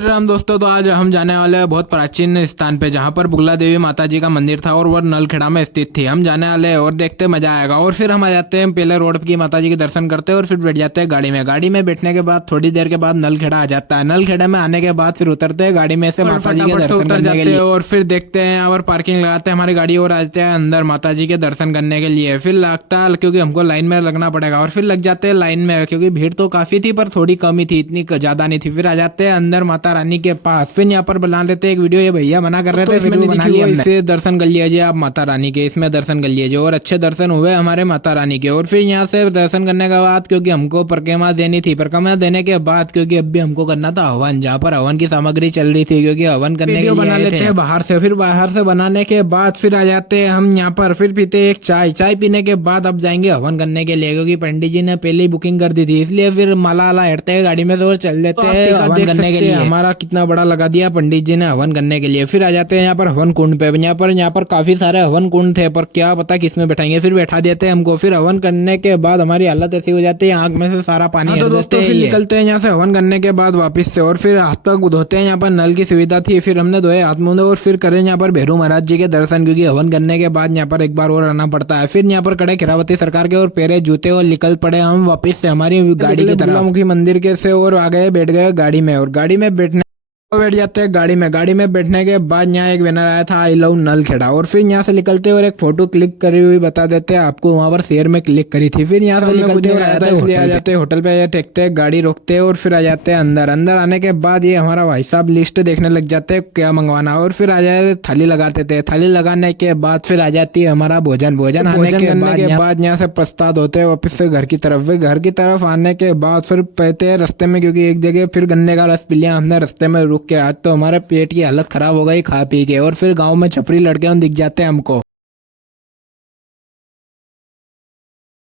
राम दोस्तों, तो आज हम जाने वाले हैं बहुत प्राचीन स्थान पे जहाँ पर बुगला देवी माता जी का मंदिर था और वह नलखेड़ा में स्थित थी। हम जाने वाले हैं और देखते मजा आएगा। और फिर हम आ जाते हैं पहले रोड की माता जी के दर्शन करते हैं और फिर बैठ जाते हैं गाड़ी में। गाड़ी में बैठने के बाद थोड़ी देर के बाद नलखेड़ा आ जाता है। नलखेड़ा में आने के बाद फिर उतरते हैं गाड़ी में से माता जी के दर्शन उतर जाते हैं और फिर देखते हैं यहाँ पर पार्किंग लगाते हैं हमारी गाड़ी और आ जाते हैं अंदर माता जी के दर्शन करने के लिए। फिर लगता है क्योंकि हमको लाइन में लगना पड़ेगा और फिर लग जाते हैं लाइन में क्योंकि भीड़ तो काफी थी पर थोड़ी कम ही थी, इतनी ज्यादा नहीं थी। फिर आ जाते हैं अंदर माता रानी के पास। फिर यहाँ पर बना लेते एक वीडियो, ये भैया मना कर रहे थे, वीडियो बना लिया हमने। इसे दर्शन कर लीजिए आप माता रानी के, इसमें दर्शन कर लीजिए और अच्छे दर्शन हुए हमारे माता रानी के। और फिर यहाँ से दर्शन करने के बाद क्योंकि हमको परिक्रमा देनी थी, परिक्रमा देने के बाद क्योंकि अब भी हमको करना था हवन, जहाँ पर हवन की सामग्री चल रही थी क्योंकि हवन करने के बना लेते हैं बाहर से। फिर बाहर से बनाने के बाद फिर आ जाते हैं हम यहाँ पर, फिर पीते एक चाय। चाय पीने के बाद अब जाएंगे हवन करने के लिए क्योंकि पंडित जी ने पहले ही बुकिंग कर दी थी, इसलिए फिर माला वाला हटते हैं गाड़ी में से और चल देते हैं हवन करने के लिए। हमारा कितना बड़ा लगा दिया पंडित जी ने हवन करने के लिए। फिर आ जाते हैं यहाँ पर हवन कुंड पे। यहाँ पर काफी सारे हवन कुंड थे पर क्या पता किसमें बैठाएंगे, फिर बैठा देते हैं हमको। फिर हवन करने के बाद हमारी हालत ऐसी हो जाती है आंख में से सारा पानी तो दोस्तों फिर निकलते हैं यहाँ से हवन करने के बाद वापस से। और फिर हाथ तक धोते हैं, यहाँ पर नल की सुविधा थी, फिर हमने धोए हाथ मुंह और फिर करें यहाँ पर भैरू महाराज जी के दर्शन क्योंकि हवन करने के बाद यहाँ पर एक बार और आना पड़ता है। फिर यहाँ पर खड़े खिरावती सरकार के और पैरे जूते और निकल पड़े हम वापिस से हमारी गाड़ी की तरफ मुखी मंदिर के से और आ गए, बैठ गए गाड़ी में। और गाड़ी में बैठने बैठ जाते हैं गाड़ी में। गाड़ी में बैठने के बाद यहाँ एक बैनर आया था आई लव नलखेड़ा और फिर यहाँ से निकलते और एक फोटो क्लिक करी हुई बता देते हैं आपको, वहाँ पर शेयर में क्लिक करी थी। फिर यहाँ से निकलते आ जाते होटल पे टेकते गाड़ी रोकते और फिर आ जाते हैं अंदर। अंदर आने के बाद ये हमारा भाई साहब लिस्ट देखने लग जाते हैं क्या मंगवाना और फिर आ जाए थाली लगाते थे। थाली लगाने के बाद फिर आ जाती है हमारा भोजन। भोजन आने के बाद यहाँ से प्रस्ताद होते हैं वापस से घर की तरफ। वे घर की तरफ आने के बाद फिर पहते हैं रास्ते में क्योंकि एक जगह फिर गन्ने का रस पी लिया हमने रास्ते में रुक के। आज तो हमारे पेट की हालत खराब हो गई खा पी के। और फिर गांव में छपरी लड़के दिख जाते हैं हमको।